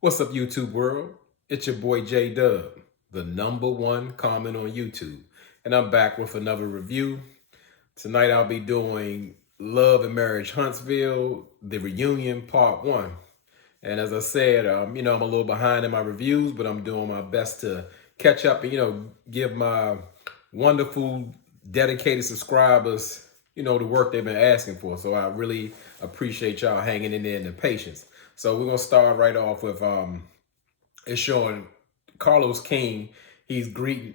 What's up, YouTube world? It's your boy J Dub, the #1 comment on YouTube, and I'm back with another review. Tonight I'll be doing Love and Marriage Huntsville, the reunion part 1. And as I said, I'm a little behind in my reviews, but I'm doing my best to catch up and, give my wonderful, dedicated subscribers, the work they've been asking for. So I really appreciate y'all hanging in there and the patience. So we're gonna start right off with it's showing Carlos King. He's greeting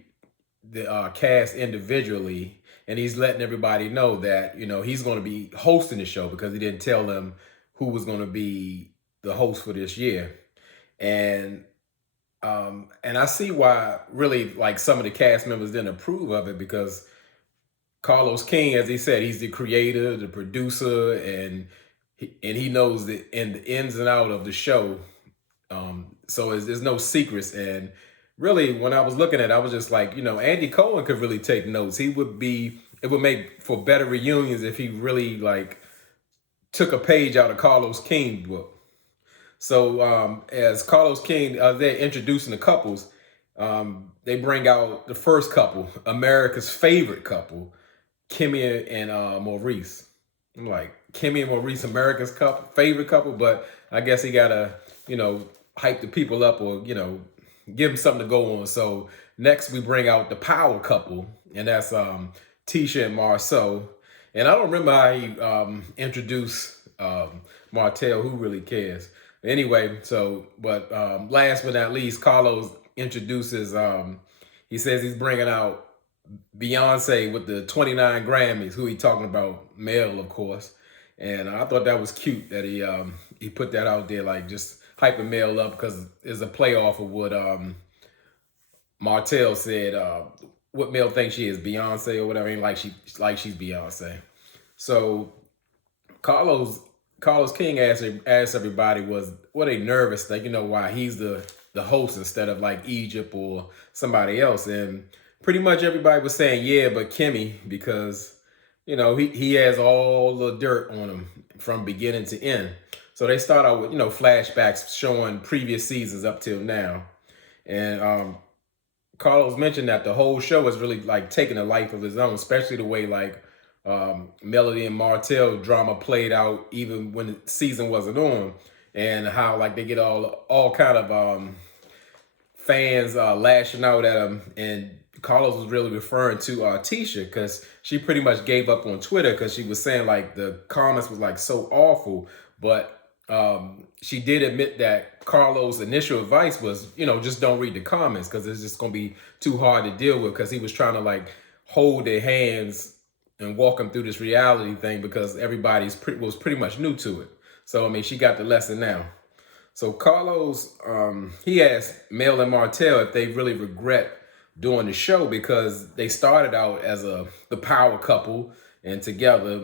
the cast individually, and he's letting everybody know that he's going to be hosting the show because he didn't tell them who was going to be the host for this year. And I see why really like some of the cast members didn't approve of it, because Carlos King, as he said, he's the creator, the producer, and he knows the ins and out of the show. So there's no secrets. And really, when I was looking at it, I was just like, Andy Cohen could really take notes. It would make for better reunions if he really like took a page out of Carlos King's book. So as Carlos King, they're introducing the couples. They bring out the first couple, America's favorite couple, Kimmy and Maurice. I'm like, Kimmy and Maurice, America's favorite couple, but I guess he gotta, hype the people up, or give them something to go on. So next we bring out the power couple, and that's Tisha and Marsau. And I don't remember how he introduced Martell. Who really cares? Anyway, but last but not least, Carlos introduces. He says he's bringing out Beyonce with the 29 Grammys. Who he talking about? Mel, of course. And I thought that was cute that he put that out there, like just hyping Mel up, because it's a playoff of what Martell said. What Mel thinks she is, Beyonce or whatever. Ain't like she's Beyonce. So Carlos King asked everybody, were they nervous, like why he's the host instead of like Egypt or somebody else. And pretty much everybody was saying yeah, but Kimmy, because he has all the dirt on him from beginning to end. So they start out with flashbacks showing previous seasons up till now. And Carlos mentioned that the whole show is really like taking a life of his own, especially the way like Melody and Martell drama played out even when the season wasn't on, and how like they get all kind of fans lashing out at him. And Carlos was really referring to Tisha, because she pretty much gave up on Twitter, because she was saying like the comments was like so awful. But she did admit that Carlos' initial advice was, just don't read the comments, because it's just going to be too hard to deal with, because he was trying to like hold their hands and walk them through this reality thing, because everybody's was pretty much new to it. So, I mean, she got the lesson now. So Carlos, he asked Mel and Martell if they really regret doing the show, because they started out as the power couple and together,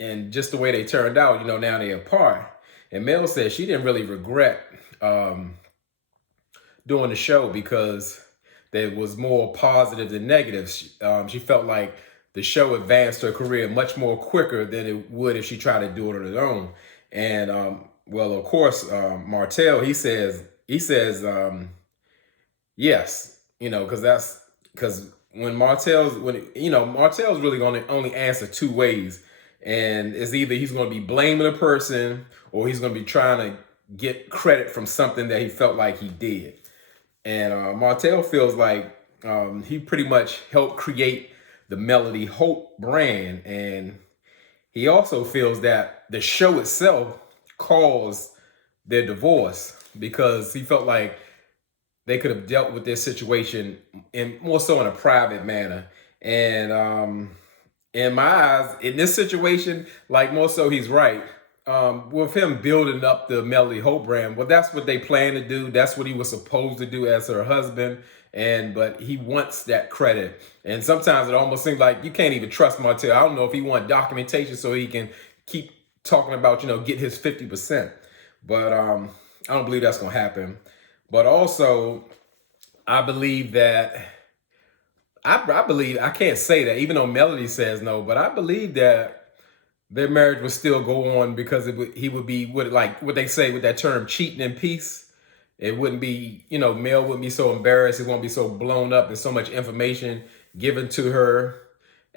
and just the way they turned out, now they're apart. And Mel said she didn't really regret doing the show, because there was more positive than negatives. She felt like the show advanced her career much more quicker than it would if she tried to do it on her own. And well, of course, Martell, he says yes, because Martell's really going to only answer two ways. And it's either he's going to be blaming a person, or he's going to be trying to get credit from something that he felt like he did. And Martell feels like he pretty much helped create the Melody Hope brand. And he also feels that the show itself caused their divorce, because he felt like they could have dealt with this situation more so in a private manner. And in my eyes, in this situation, like more so, he's right. With him building up the Melody Hope brand, well, that's what they plan to do. That's what he was supposed to do as her husband. But he wants that credit. And sometimes it almost seems like you can't even trust Martell. I don't know if he wants documentation so he can keep talking about, get his 50%. But I don't believe that's going to happen. But also, I believe that I can't say that, even though Melody says no, but I believe that their marriage would still go on because he would be like what they say with that term, cheating in peace. It wouldn't be, Mel wouldn't be so embarrassed. It won't be so blown up and so much information given to her.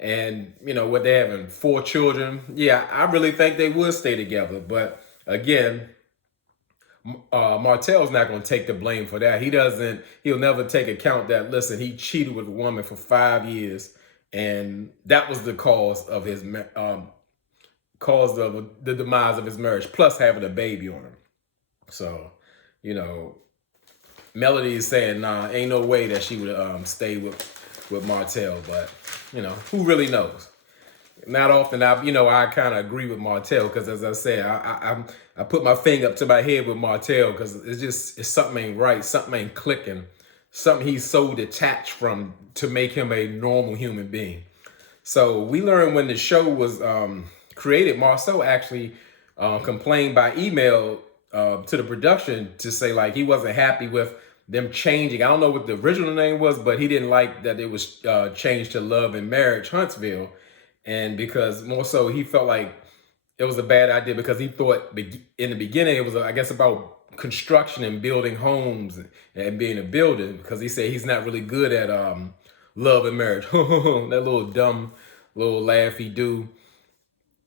And, what they having 4 children. Yeah, I really think they would stay together. But again, Martell's not going to take the blame for that. He'll never take account that, listen, he cheated with a woman for 5 years. And that was the cause of the demise of his marriage, plus having a baby on him. So, Melody is saying, nah, ain't no way that she would stay with Martell, but who really knows? Not often I kind of agree with Martell because, as I said, I put my finger up to my head with Martell because it's something ain't right, something ain't clicking, something he's so detached from to make him a normal human being. So we learned when the show was created, Marsau actually complained by email to the production to say like he wasn't happy with them changing. I don't know what the original name was, but he didn't like that it was changed to Love and Marriage Huntsville. And because more so he felt like it was a bad idea because he thought in the beginning it was, I guess, about construction and building homes and being a builder, because he said he's not really good at love and marriage. That little dumb little laugh he do.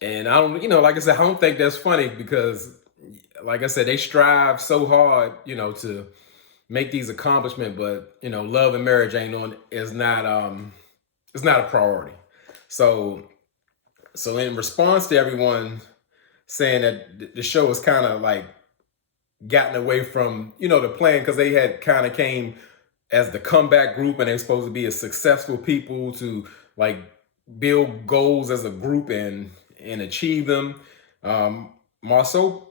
And I don't, like I said, I don't think that's funny because, like I said, they strive so hard, to make these accomplishments, but love and marriage is not a priority. So in response to everyone saying that the show has kind of like gotten away from, the plan, because they had kind of came as the comeback group and they're supposed to be a successful people to like build goals as a group and achieve them. Marsau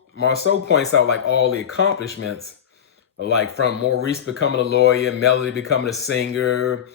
points out like all the accomplishments, like from Maurice becoming a lawyer, Melody becoming a singer,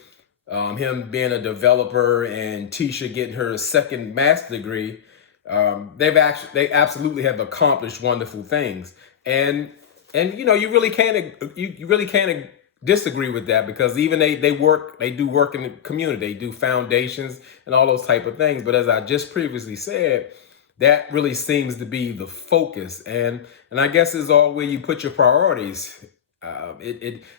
him being a developer, and Tisha getting her second master's degree. They absolutely have accomplished wonderful things, and you really can't disagree with that, because even they do work in the community, they do foundations and all those type of things. But as I just previously said, that really seems to be the focus, and I guess is all where you put your priorities.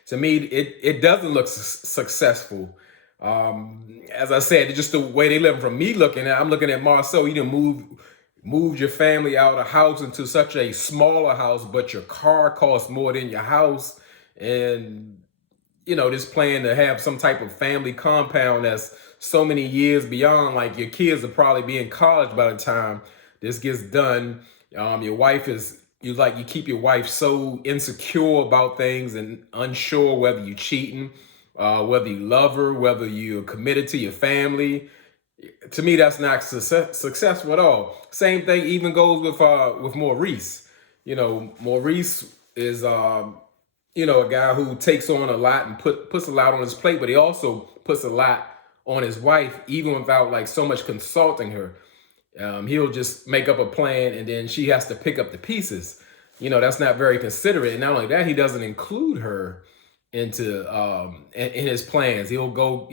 To me, it doesn't look successful. As I said, just the way they live. From me looking at, I'm looking at Marsau. You done moved your family out of house into such a smaller house, but your car costs more than your house, and this plan to have some type of family compound that's so many years beyond. Like your kids will probably be in college by the time this gets done. Your wife is. You keep your wife so insecure about things and unsure whether you're cheating, whether you love her, whether you're committed to your family. To me, that's not successful at all. Same thing even goes with Maurice. Maurice is a guy who takes on a lot and puts a lot on his plate, but he also puts a lot on his wife, even without like so much consulting her. He'll just make up a plan and then she has to pick up the pieces. That's not very considerate. And not only that, he doesn't include her into in his plans. He'll go,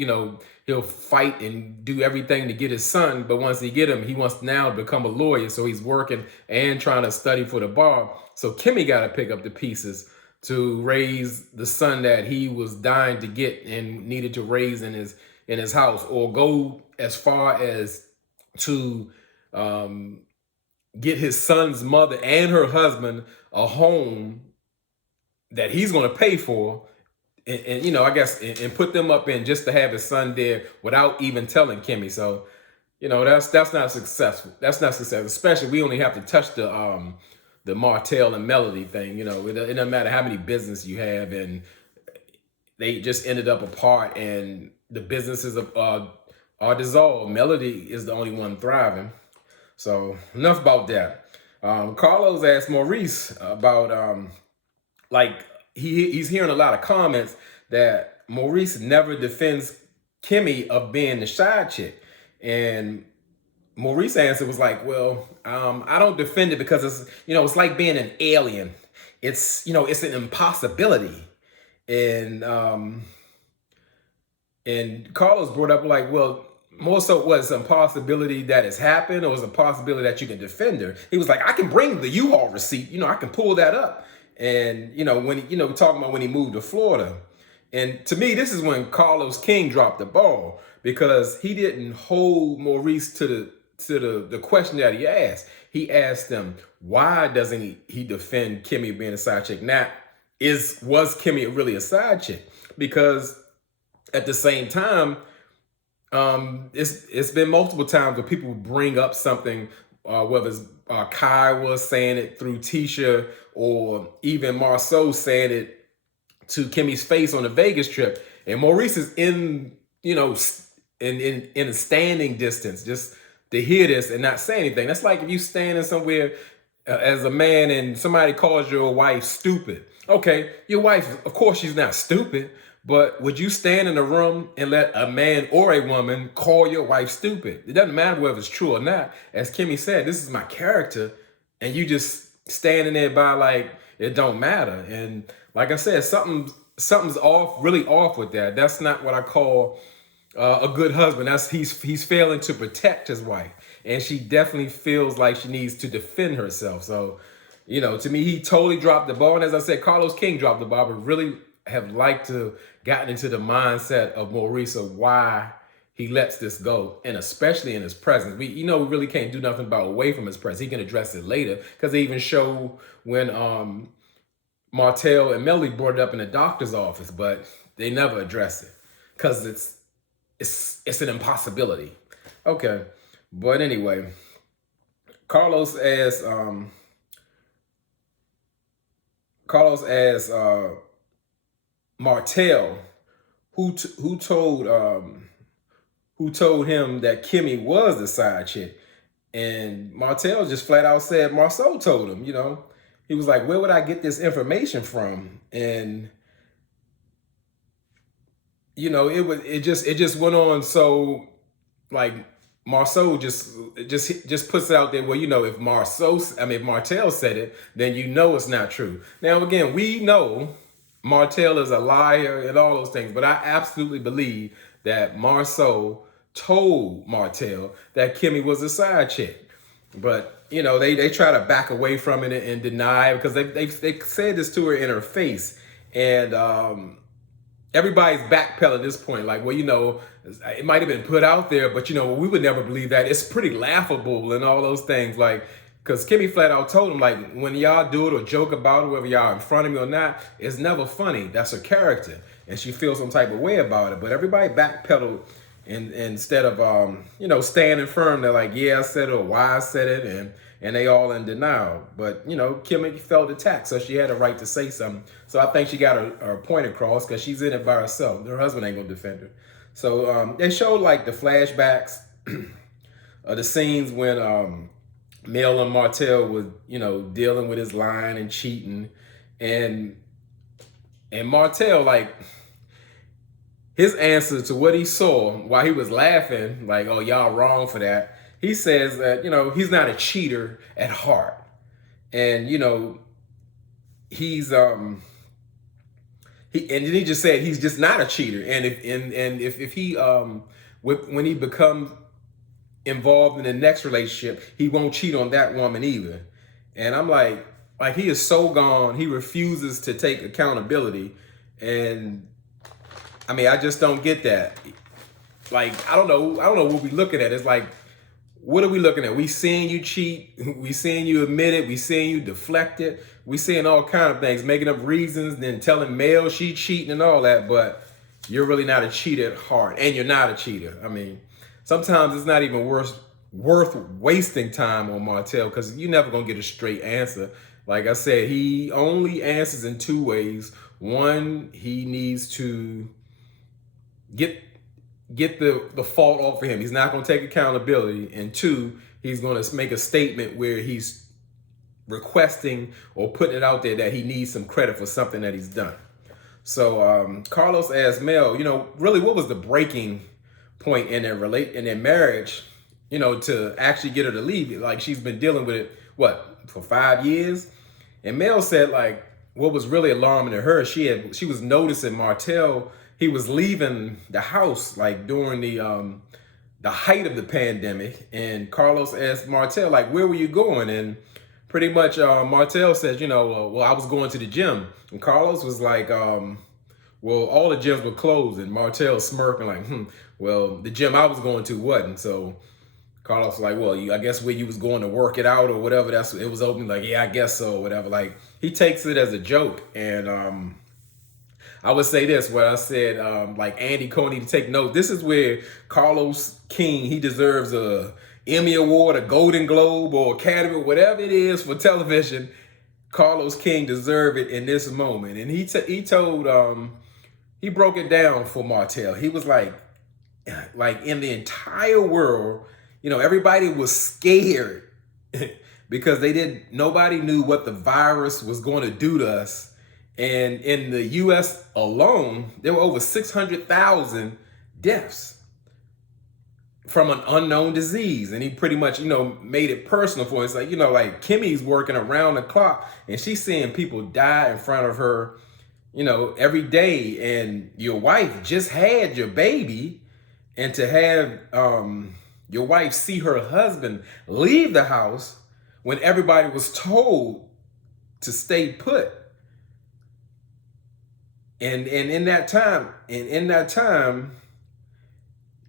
he'll fight and do everything to get his son. But once he get him, he wants now to become a lawyer. So he's working and trying to study for the bar. So Kimmy got to pick up the pieces to raise the son that he was dying to get and needed to raise in his house, or go as far as to get his son's mother and her husband a home that he's going to pay for, and I guess and put them up in, just to have his son there without even telling Kimmy. So that's not successful. That's not successful. Especially we only have to touch the Martell and Melody thing. It doesn't matter how many business you have, and they just ended up apart, and the businesses are dissolved. Melody is the only one thriving. So enough about that. Carlos asked Maurice about he's hearing a lot of comments that Maurice never defends Kimmy of being the side chick, and Maurice's answer was like, well, I don't defend it because it's like being an alien. It's an impossibility, and Carlos brought up like, well, more so was some possibility that has happened or was a possibility that you can defend her. He was like, I can bring the U-Haul receipt, I can pull that up. And when talking about when he moved to Florida. And to me, this is when Carlos King dropped the ball, because he didn't hold Maurice to the question that he asked. He asked him, why doesn't he defend Kimmy being a side chick? Now, was Kimmy really a side chick? Because at the same time, it's been multiple times where people bring up something, whether it's Kai was saying it through Tisha, or even Marsau saying it to Kimmy's face on the Vegas trip, and Maurice is in a standing distance just to hear this and not say anything. That's like if you standing somewhere as a man and somebody calls your wife stupid. Okay, your wife, of course, she's not stupid. But would you stand in a room and let a man or a woman call your wife stupid? It doesn't matter whether it's true or not. As Kimmy said, this is my character. And you just standing there by like, it don't matter. And like I said, something's off, really off with that. That's not what I call a good husband. He's failing to protect his wife. And she definitely feels like she needs to defend herself. So, to me, he totally dropped the ball. And as I said, Carlos King dropped the ball, but really have liked to gotten into the mindset of Maurice of why he lets this go, and especially in his presence. We really can't do nothing about away from his presence. He can address it later, because they even show when Martell and Melody brought it up in the doctor's office, but they never address it because it's an impossibility. Okay, but anyway, Carlos asked Martell who told him that Kimmy was the side chick, and Martell just flat out said Marsau told him. He was like, where would I get this information from? And it just went on. So like Marsau just puts it out there. Well, if Martell said it, then it's not true. Now again, we know Martell is a liar and all those things, but I absolutely believe that Marsau told Martell that Kimmy was a side chick. But they try to back away from it and deny it, because they said this to her in her face, and everybody's backpedaling at this point. Like, well, it might have been put out there, but we would never believe that. It's pretty laughable and all those things. Like, because Kimmy flat out told him, like, when y'all do it or joke about it, whether y'all in front of me or not, it's never funny. That's her character, and she feels some type of way about it. But everybody backpedaled, and instead of standing firm, they're like, yeah, I said it, or why I said it, and they all in denial. But Kimmy felt attacked, so she had a right to say something. So I think she got her point across, because she's in it by herself. Her husband ain't gonna defend her. So they showed like the flashbacks of the scenes when Mel and Martell was dealing with his lying and cheating, and Martell, like, his answer to what he saw while he was laughing, like, oh, y'all wrong for that. He says that, he's not a cheater at heart. And, he's, he just said he's just not a cheater. And if he, when he becomes involved in the next relationship, he won't cheat on that woman either. And I'm like he is so gone. He refuses to take accountability. And I just don't get that. Like, I don't know what we looking at. It's like, what are we looking at? We seeing you cheat. We seeing you admit it. We seeing you deflect it. We seeing all kind of things, making up reasons, then telling Mel she cheating and all that. But you're really not a cheater at heart, and you're not a cheater. Sometimes it's not even worth wasting time on Martell, because you're never gonna get a straight answer. Like I said, he only answers in two ways. One, he needs to get the fault off of him. He's not going to take accountability. And two, he's going to make a statement where he's requesting or putting it out there that he needs some credit for something that he's done. So Carlos asked Mel, really, what was the breaking point in their marriage, to actually get her to leave? Like, she's been dealing with it, for 5 years? And Mel said, like, what was really alarming to her, she was noticing Martell, he was leaving the house, like, during the the height of the pandemic, and Carlos asked Martell, like, where were you going? And pretty much Martell says, well, I was going to the gym. And Carlos was like, well, all the gyms were closed. And Martell smirking like, well, the gym I was going to wasn't. So Carlos was like, well, I guess where you was going to work it out or whatever, it was open. Like, yeah, I guess so, whatever. Like, he takes it as a joke. And I would say this, where I said, like, Andy Coney to take note. This is where Carlos King, he deserves a Emmy Award, a Golden Globe, or Academy, whatever it is for television. Carlos King deserved it in this moment. And he told, he broke it down for Martell. He was like in the entire world, everybody was scared because nobody knew what the virus was going to do to us. And in the US alone, there were over 600,000 deaths from an unknown disease. And he pretty much, made it personal for us. Like, like Kimmy's working around the clock and she's seeing people die in front of her, every day. And your wife just had your baby, and to have your wife see her husband leave the house when everybody was told to stay put. And in that time,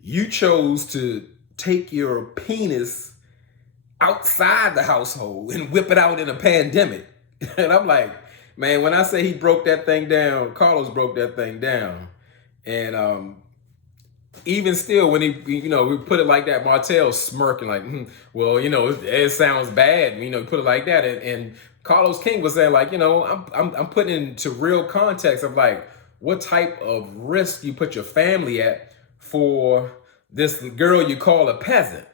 you chose to take your penis outside the household and whip it out in a pandemic. And I'm like, man, when I say he broke that thing down, Carlos broke that thing down. And even still, when we put it like that, Martell smirking like, well, it sounds bad, put it like that. And Carlos King was saying, like, I'm putting into real context of like what type of risk you put your family at for this girl you call a peasant.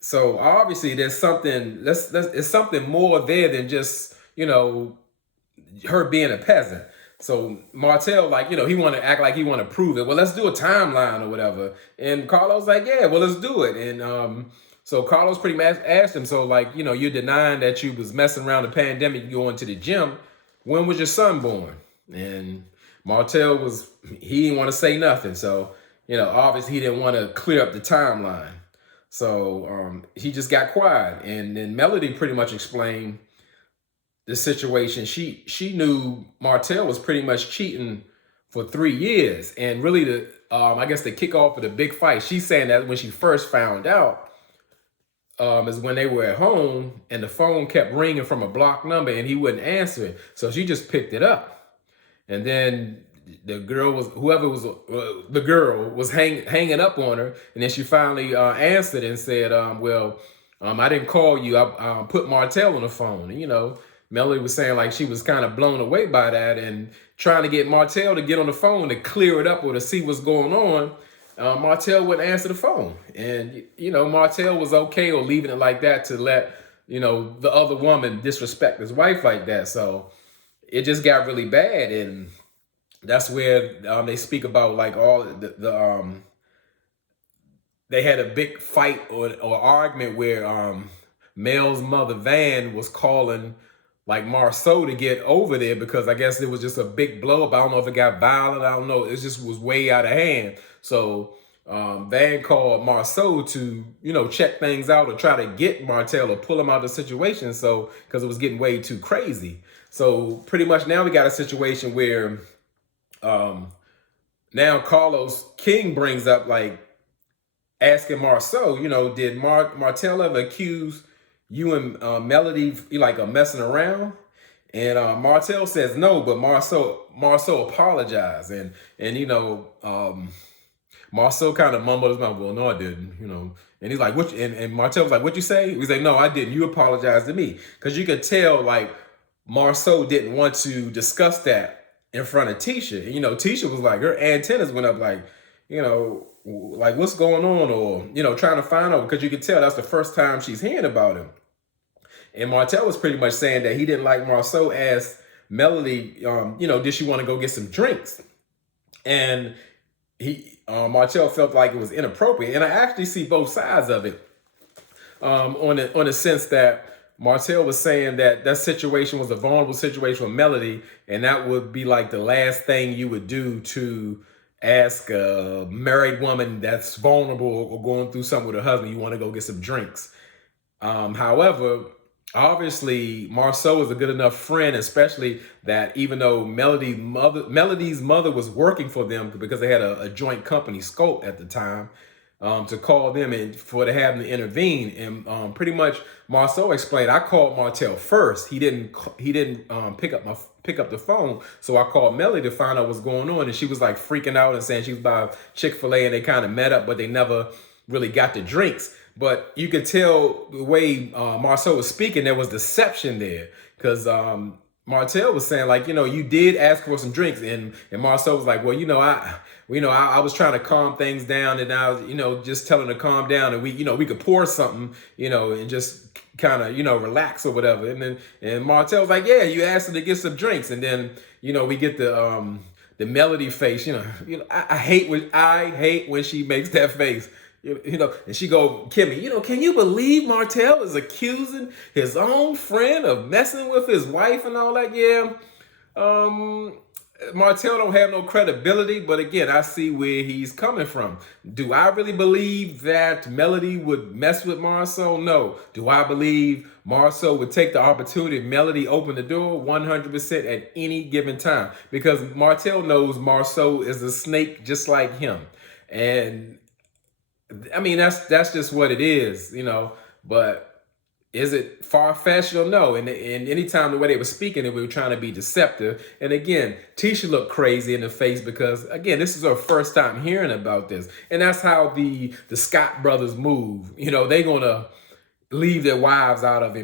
So obviously there's something, it's something more there than just, her being a peasant. So Martell, like, he want to act like he want to prove it. Well, let's do a timeline or whatever. And Carlos like, yeah, well, let's do it. And so Carlos pretty much asked him, so like, you're denying that you was messing around the pandemic, going to the gym. When was your son born? And Martell he didn't want to say nothing. So, obviously he didn't want to clear up the timeline. So he just got quiet. And then Melody pretty much explained the situation. She knew Martell was pretty much cheating for 3 years. And really I guess the kickoff of the big fight, she's saying that when she first found out, is when they were at home and the phone kept ringing from a blocked number and he wouldn't answer it. So she just picked it up. And then the girl was hanging up on her. And then she finally answered and said, I didn't call you. I put Martell on the phone. And, Melody was saying like she was kind of blown away by that and trying to get Martell to get on the phone to clear it up or to see what's going on. Martell wouldn't answer the phone. And, Martell was okay or leaving it like that to let, the other woman disrespect his wife like that. So it just got really bad. And that's where they speak about like all they had a big fight or argument where Mel's mother Van was calling like Marsau to get over there because I guess it was just a big blow up. I don't know if it got violent. I don't know. It just was way out of hand. So Van called Marsau to, check things out or try to get Martell or pull him out of the situation. So, because it was getting way too crazy. So pretty much now we got a situation where now Carlos King brings up like asking Marsau, did Martell ever accuse you and Melody like messing around? And Martell says no, but Marsau apologized. And Marsau kind of mumbled his mouth, well, no, I didn't, And he's like, and Martell was like, what'd you say? He's like, no, I didn't. You apologized to me. Because you could tell like Marsau didn't want to discuss that in front of Tisha. And, Tisha was like, her antennas went up like, like what's going on, or trying to find out, because you could tell that's the first time she's hearing about him. And Martell was pretty much saying that he didn't like Marsau asked Melody, did she want to go get some drinks? And Martell felt like it was inappropriate. And I actually see both sides of it, on the sense that Martell was saying that situation was a vulnerable situation with Melody, and that would be like the last thing you would do to ask a married woman that's vulnerable or going through something with her husband, you want to go get some drinks. However, obviously, Marsau is a good enough friend, especially that even though Melody's mother was working for them because they had a joint company, Scope, at the time, to call them and for to have them to intervene. And pretty much, Marsau explained, I called Martell first. He didn't pick up the phone, so I called Melody to find out what's going on, and she was like freaking out and saying she was by Chick-fil-A, and they kind of met up, but they never really got the drinks. But you could tell the way Marsau was speaking, there was deception there, because Martell was saying, like, you did ask for some drinks, and Marsau was like, well, I was trying to calm things down, and I was, just telling her to calm down, and we could pour something, and just kind of, relax or whatever. And Martell was like, yeah, you asked her to get some drinks, and then, we get the Melody face, I hate when she makes that face. And she go, Kimmy, can you believe Martell is accusing his own friend of messing with his wife and all that? Yeah. Martell don't have no credibility, but again, I see where he's coming from. Do I really believe that Melody would mess with Marsau? No. Do I believe Marsau would take the opportunity if Melody opened the door? 100% at any given time. Because Martell knows Marsau is a snake just like him. And I mean, that's just what it is, but is it far-fetched or no? And anytime the way they were speaking, they were trying to be deceptive. And again, Tisha looked crazy in the face because, again, this is her first time hearing about this. And that's how the Scott brothers move. They're going to leave their wives out of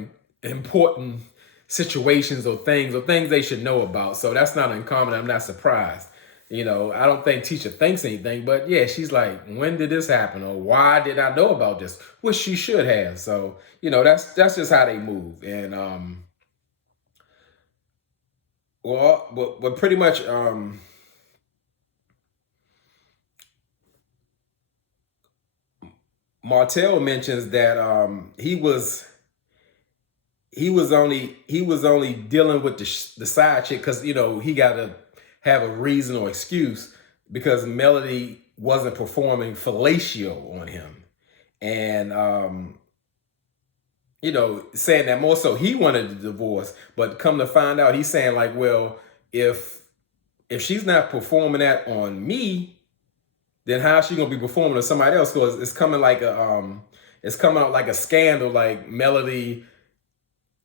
important situations or things they should know about. So that's not uncommon. I'm not surprised. I don't think Tisha thinks anything, but yeah, she's like, when did this happen? Or why did I know about this? Which she should have. So, that's just how they move. And, but pretty much, Martell mentions that, he was only dealing with the side chick because, he got to have a reason or excuse because Melody wasn't performing fellatio on him. And, saying that more so he wanted the divorce, but come to find out, he's saying like, well, if she's not performing that on me, then how's she gonna be performing on somebody else? Because it's coming out like a scandal, like Melody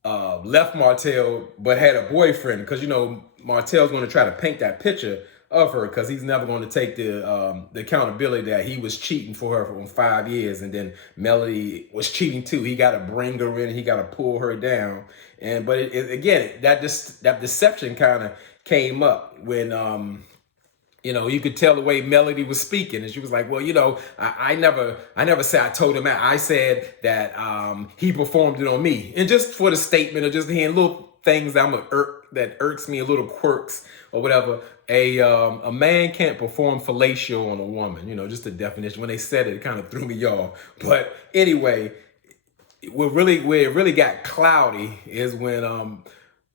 left Martell but had a boyfriend because Martell's going to try to paint that picture of her because he's never going to take the accountability that he was cheating for her for 5 years, and then Melody was cheating too. He got to bring her in, he got to pull her down, but again, that deception kind of came up when you could tell the way Melody was speaking, and she was like, well, I never said I told him that. I said that he performed it on me. And just for the statement of just hearing little things that irks me, a little quirks or whatever, a man can't perform fellatio on a woman, just the definition. When they said it kind of threw me off. But anyway, where it really got cloudy is when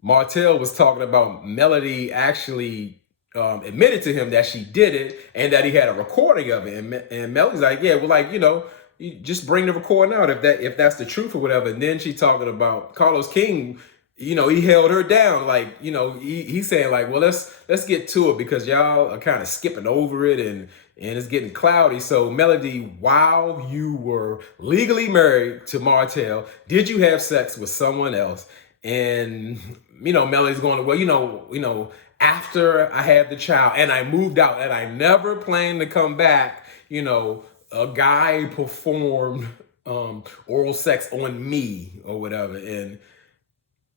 Martell was talking about Melody actually admitted to him that she did it and that he had a recording of it. And Melody's like, yeah, well, you just bring the recording out if that's the truth or whatever. And then she talking about Carlos King, he held her down. Like, he's saying like, well, let's get to it because y'all are kind of skipping over it and it's getting cloudy. So Melody, while you were legally married to Martell, did you have sex with someone else? And, Melody's going, well, after I had the child and I moved out and I never planned to come back, a guy performed oral sex on me or whatever. And,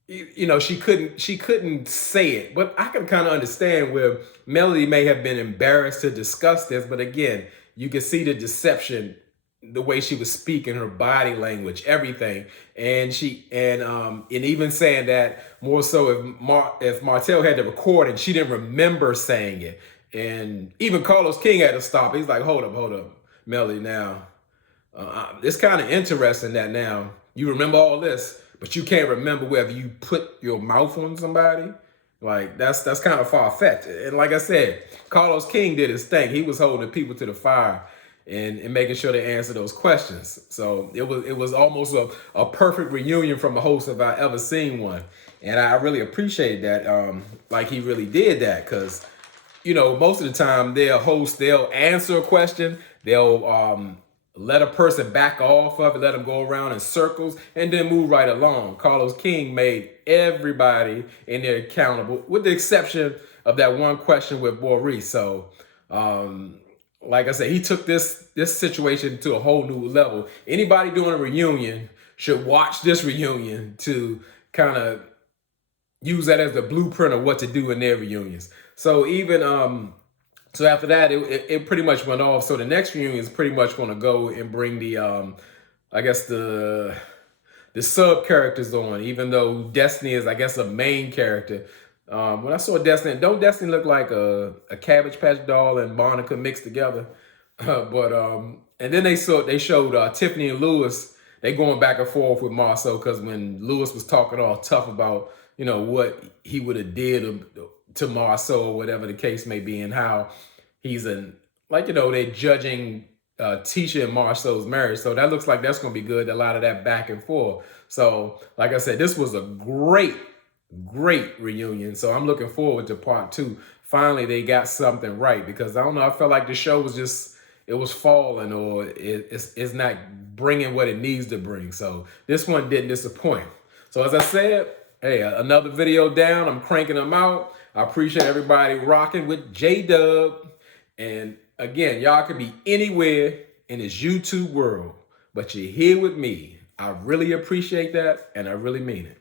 she couldn't say it, but I can kind of understand where Melody may have been embarrassed to discuss this. But again, you can see the deception, the way she was speaking, her body language, everything. And even saying that more so if Martell had the recording, she didn't remember saying it. And even Carlos King had to stop. He's like, hold up, Melody, now. It's kind of interesting that now you remember all this, but you can't remember whether you put your mouth on somebody. Like that's kind of far fetched. And like I said, Carlos King did his thing. He was holding people to the fire and making sure they answer those questions. So it was almost a perfect reunion from a host if I ever seen one. And I really appreciate that. Like he really did that because most of the time they'll answer a question, they'll let a person back off of it, let them go around in circles, and then move right along. Carlos King made everybody in there accountable, with the exception of that one question with Maurice. So, like I said, he took this situation to a whole new level. Anybody doing a reunion should watch this reunion to kind of use that as the blueprint of what to do in their reunions. So even so after that, it pretty much went off. So the next reunion is pretty much going to go and bring the I guess the sub characters on. Even though Destiny is, I guess, a main character. When I saw Destiny, don't Destiny look like a Cabbage Patch doll and Monica mixed together? But and then they showed Tiffany and Lewis. They going back and forth with Marsau because when Lewis was talking all tough about what he would have did to Marsau or whatever the case may be, and how he's they're judging Tisha and Marsau's marriage. So that looks like that's going to be good. A lot of that back and forth. So like I said, this was a great reunion. So I'm looking forward to part 2. Finally, they got something right, because I don't know, I felt like the show was just, it was falling, or it's not bringing what it needs to bring. So this one didn't disappoint. So as I said, hey, another video down. I'm cranking them out. I appreciate everybody rocking with J-Dub. And again, y'all could be anywhere in this YouTube world, but you're here with me. I really appreciate that, and I really mean it.